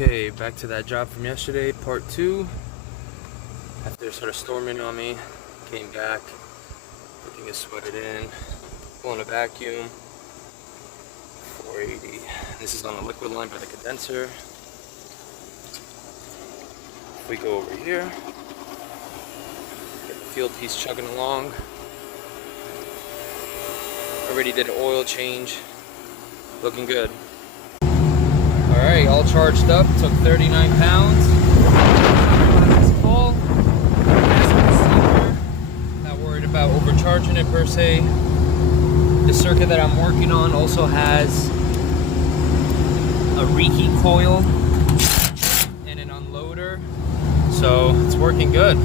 Okay, back to that job from yesterday, part 2. After sort of storming on me, came back, everything is sweated in, pulling a vacuum, 480. This is on the liquid line by the condenser. If we go over here, get the field piece chugging along. Already did an oil change, looking good. Alright, all charged up, took 39 pounds. It's full. Not worried about overcharging it per se. The circuit that I'm working on also has a reheat coil and an unloader, so it's working good.